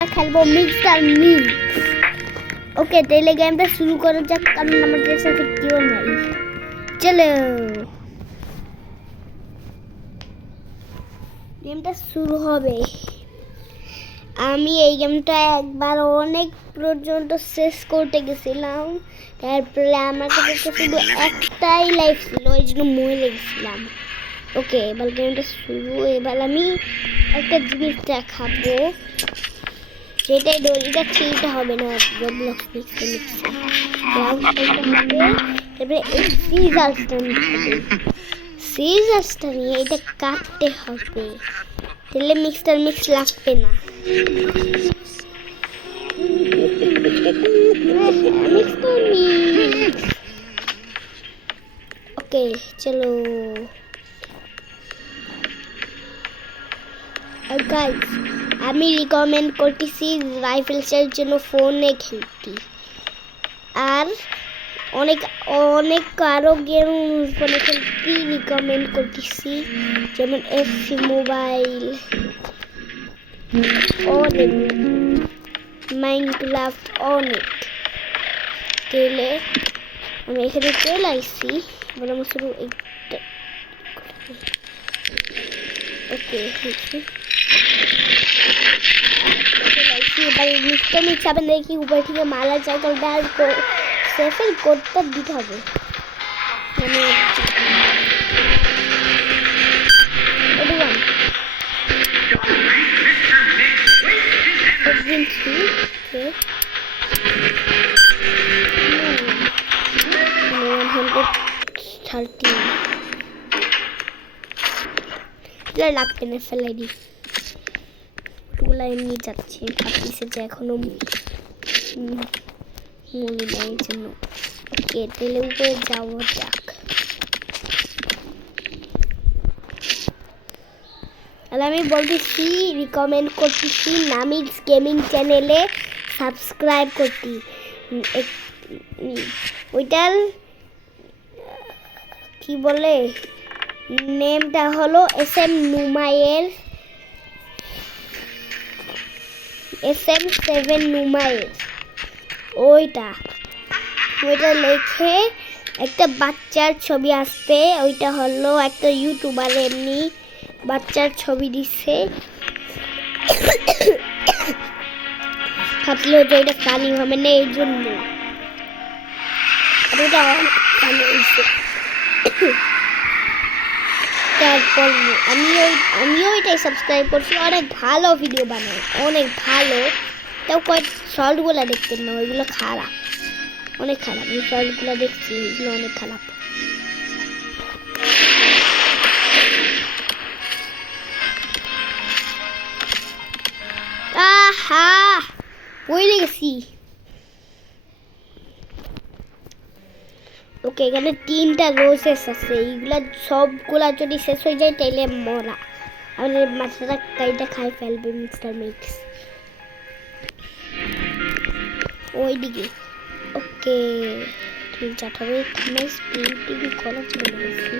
খেলবো mister mix. ওকে তাহলে গেমটা শুরু করা যাক, কারণ আমাদের সাথে কেউ নাই। চলো গেমটা শুরু হবে। আমি এই গেমটা একবার অনেক পর্যন্ত শেষ করতে গেছিলাম, তারপরে আমার কাছে তো শুধু একটাই লাইফ ছিল, ওই জন্য মরে গেছিলাম। ওকে এবার গেমটা শুরু। এবার আমি একটা জিনিস দেখাবো, যেটাই দড়িটা ছিলতে হবে না, রবলক্স মিক্সে মিক্সে রাউন্ড করতে হবে। তারপরে এই সিজার্সটা নিয়ে এটা কাটতে হবে, তাহলে মিক্সটার মিক্স লাগবে না। ওকে চলো গাইস, আমি রিকমেন্ড করতেছি রাইফেলসের জন্য ফোনে খেলতে, আর অনেক অনেক আরো গেম ফোনে খেলতে রিকমেন্ড করতেছি, যেমন এফসি মোবাইল, অনেক মাইনক্রাফট, অনেক। তাহলে আমি এখানে চলে আসছি, বলে আমার শুধু একটা। ওকে এবার মিক্সটা মিক্স আবার দেখি উপর থেকে মালা যায়, তো সেফের কোডটা দিতে হবে। মানে লাগবে না, ফেলাই দি ওগুলা এমনি যাচ্ছে, ভাবতেছে যে এখনো মনে নেই জন্য। ওকে তাহলে উপরে যাওয়া যাক। আর আমি বলতেছি, রিকমেন্ড করতেছি নামিজ গেমিং চ্যানেলে সাবস্ক্রাইব করতে। ওইটার কি বলে নেমটা হলো SM নুমায়ের, SM7 নুমায়ের। ওইটা লেখে একটা বাচ্চার ছবি আসবে, ওইটা হলো একটা ইউটিউবার এমনি বাচ্চার ছবি দিচ্ছে। ভাবছিল যে এটা ফানি হবে না, এই জন্য ওটা ফানি হয়েছে। তারপর আমিও এটাই সাবস্ক্রাইব করছি, অনেক ভালো ভিডিও বানায়, অনেক ভালো। তাও কয়েক শর্টগুলো দেখতেন না, ওইগুলো খারাপ, অনেক খারাপ। আমি শর্টগুলো দেখছি, ওইগুলো অনেক খারাপ। আহা পড়ে গেছি। ওকে এখানে 3টা রোজেস আছে, এইগুলা সবগুলা যদি শেষ হয়ে যায় তাইলে মরা, আমাদের মাথাটা কাইটা খাই ফেলবে মিস্টার মিক্স ওইদিকে। ওকে ঠিক যাবে, থামাই স্পিডিং করা চলে গেছি,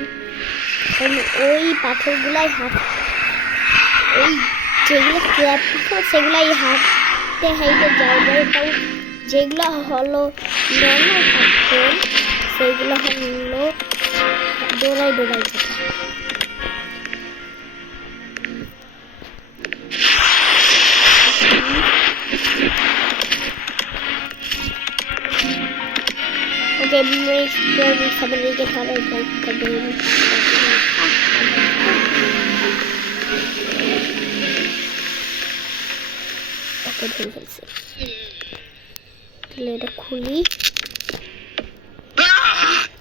কারণ ওই পাথরগুলাই ওই যেগুলো ক্র্যাপ পাথর সেগুলাই হাঁটতে হাইটে যায়, তাও যেগুলো হলো নর্মাল পাথর সেগুলো হলো দৌড়াই যেটা। ওকে সবাইকে খারাপ করবেন। ওকে ধরে ফেলছে, তাহলে এটা খুলি।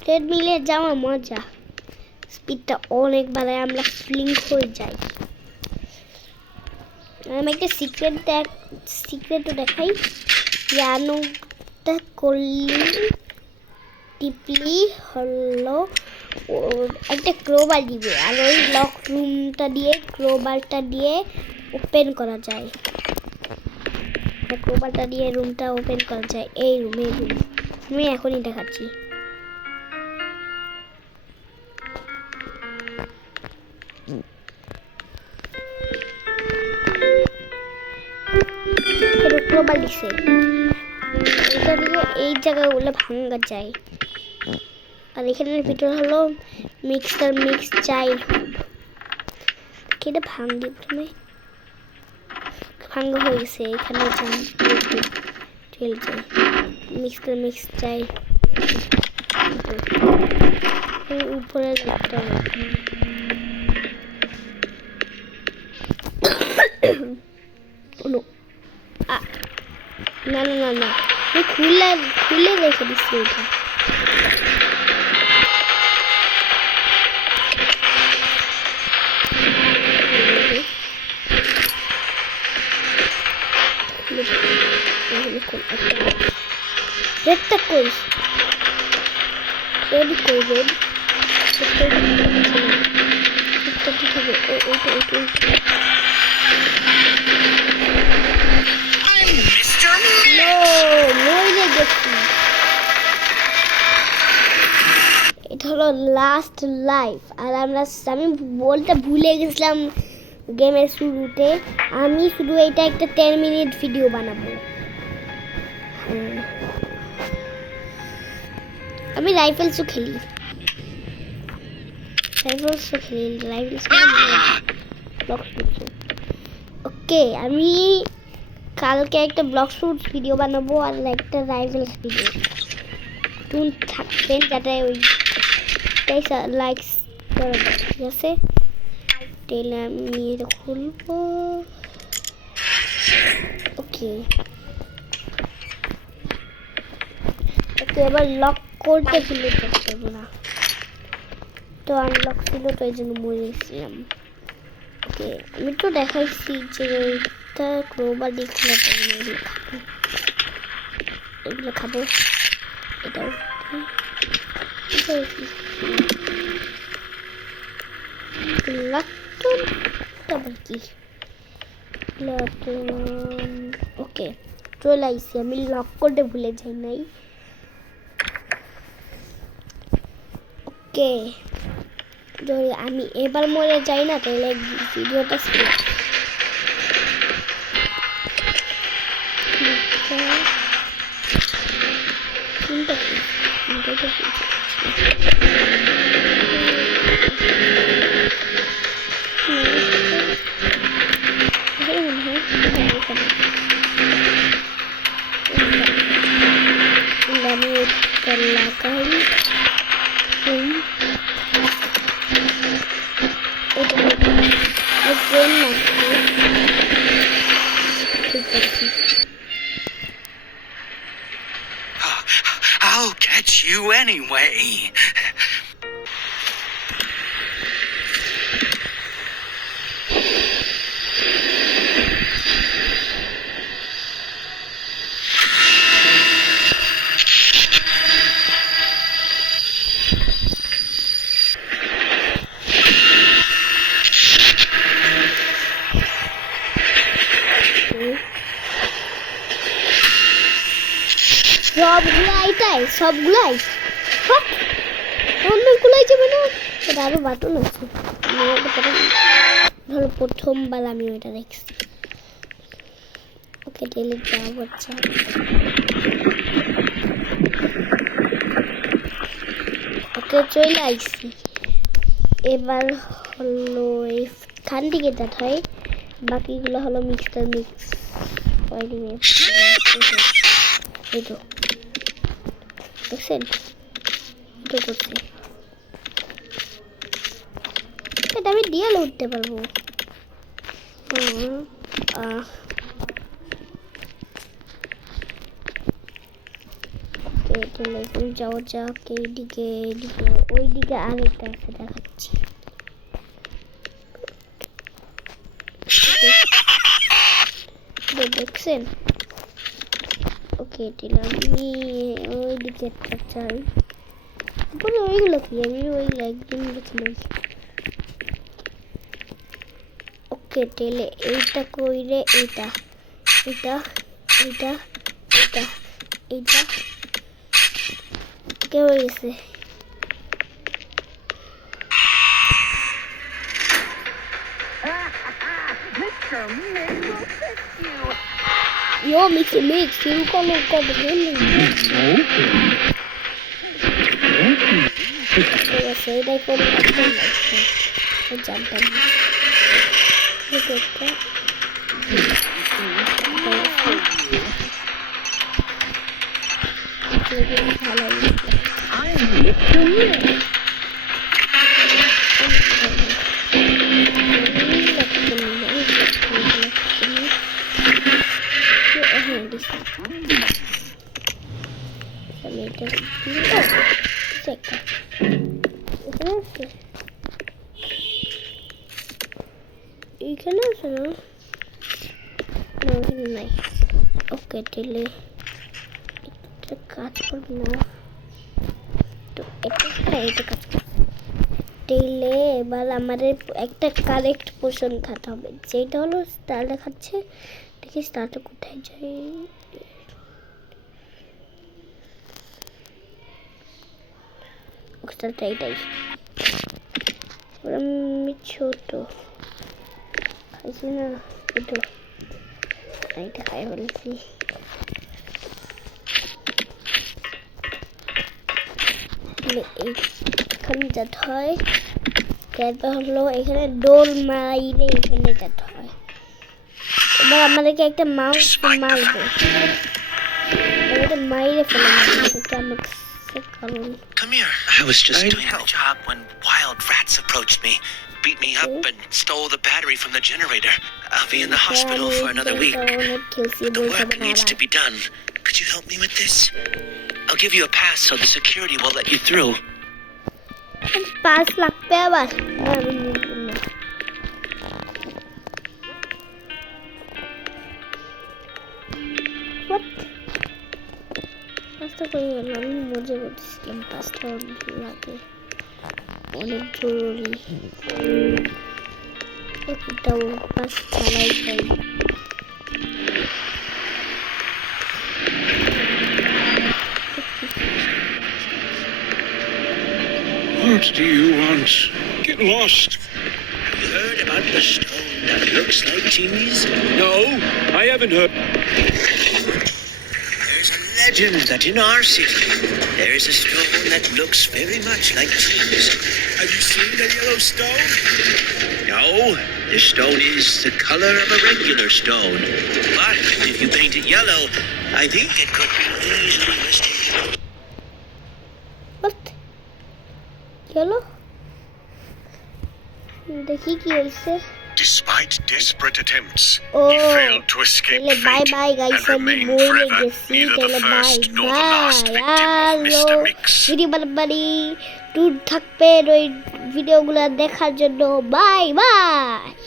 ট্রেডমিলে যাওয়া মজা, স্পিডটা অনেক বাড়ায়, আমরা ফ্লিঙ্ক হয়ে যাই। আমি একটা সিক্রেটও দেখাই, ইয়ানোটা করলি টিপলি হলো একটা ক্রোবার দিবে, আর ওই লক রুমটা দিয়ে ক্রোবারটা দিয়ে ওপেন করা যায়, ক্রোবারটা দিয়ে রুমটা ওপেন করা যায়। এই রুম আমি এখনই দেখাচ্ছি। ক্রোবার দিছে, এটা দিয়ে এই জায়গাগুলো ভাঙা যায়। আর এখানের ভিতরে হলো মিক্সার মিক্স চাইল্ড, এটা ভাঙি প্রথমে, ভাঙ্গা হয়ে গেছে। এখানে চলে যায় মিক্সার মিক্স চাইল্ড উপরে একটা না না না না খুলে খুলে রেখে দিচ্ছি এটা। রেডটা কই, রেডি কই, রেড ঠিক হবে। ওইটা এটা হলো লাস্ট লাইফ। আর আমি বলতে ভুলে গেছিলাম গেমের শুরুতে, আমি শুধু এটা একটা 10 মিনিট ভিডিও বানাবো। আমি রাইফেলসও খেলি, ওকে। আমি কালকে একটা ব্লগ শুট ভিডিও বানাবো আর একটা রাইফেলস ভিডিও। তুমি থাকবেন যাতে ওই লাইক করবে, ঠিক আছে? তাহলে আমি এটা খুলবো। ওকে ওকে, এবার লক করতে ভুলে পারবো না, তো আনলক ছিল তো এই জন্য মরে গেছিলাম। ওকে, আমি তো দেখাইছি যে এটা ক্রোবার দিয়ে খোলা যাবে না, এগুলো খাবো। এটাও ওকে চলে আইসি। আমি লক করতে ভুলে যাই নাই। ওকে, যদি আমি এবার মরে যাই না তাহলে ভিডিওটা skip. I'll catch you anyway. সবগুলাই অনেকগুলাই যাবে না, এটা আরো বাটন আছে। ধরো প্রথমবার আমি ওইটা দেখছি। ওকে, ডেলি যাও বাচ্চা। ওকে, চলে আইছি। এবার হলো এখান থেকে যেতে হয়, বাকিগুলো হলো মিক্সার মিক্স। এই তো দেখছেন, এটা করছে, এটা আমি ডিএল উঠতে পারবো। যাওয়া যাক এইদিকে, ওইদিকে আরেকটা আছে দেখাচ্ছি। দেখছেন? ওকে, আমি ওইদিকে একটা চাই। তারপরে ওইগুলো কি আমি ওই একদিন দেখলাম। ওকে, টেলে এইটা কইরে এইটা এইটা এইটা এইটা এইটা কে হয়ে গেছে। Yo, mix, you come and come again. I say that for the jump on. Look at that. এখানে আছে না? না এখানে নাই। ওকে তাহলে একটা কাজ করবো না, তো এটা কাজ করবো। তাহলে এবার আমাদের একটা কারেক্ট পোর্শন খাতে হবে, যেটা হলো স্টার দেখাচ্ছে। দেখি স্টারটা কোথায় যায়। স্টারটা এটাই। আমি ছোট খাইছি না, ছোট এটা খাই বলছি। এখানে যেতে হয়, তারপর হলো এখানে ডোল মাইরে এখানে যেতে হয়। এবার আমাদেরকে একটা মাউস মারবে, এটা মাইরে ফেলে আমাকে। Come here. I was just doing my job when wild rats approached me, beat me up, and stole the battery from the generator. I'll be in the hospital for another week. The work needs to be done. Could you help me with this? I'll give you a pass so the security will let you through. Pass লাগবে আবার। পাঁচটা করে গেল, আমি মজা করতেছিলাম। পাঁচটা লাগে, অনেক জরুরি। এটাও পাঁচ চালাই যাই। What do you want? Get lost. Have you heard about the stone that looks like cheese? No, I haven't heard. There's a legend that in our city there is a stone that looks very much like cheese. Have you seen the yellow stone? No, the stone is the color of a regular stone. But if you paint it yellow, I think it could be easily mistaken. What? চলো দেখি কি হয়েছে। Despite desperate attempts, Oh, he failed to escape তাহলে by fate bye guys, and আমি remained বলে forever গেছি। neither the তাহলে bye first nor the last bye. victim of Mr. Mix. Video বাড়ি ট্যুর থাকবে ওই ভিডিওগুলো দেখার জন্য। Bye by.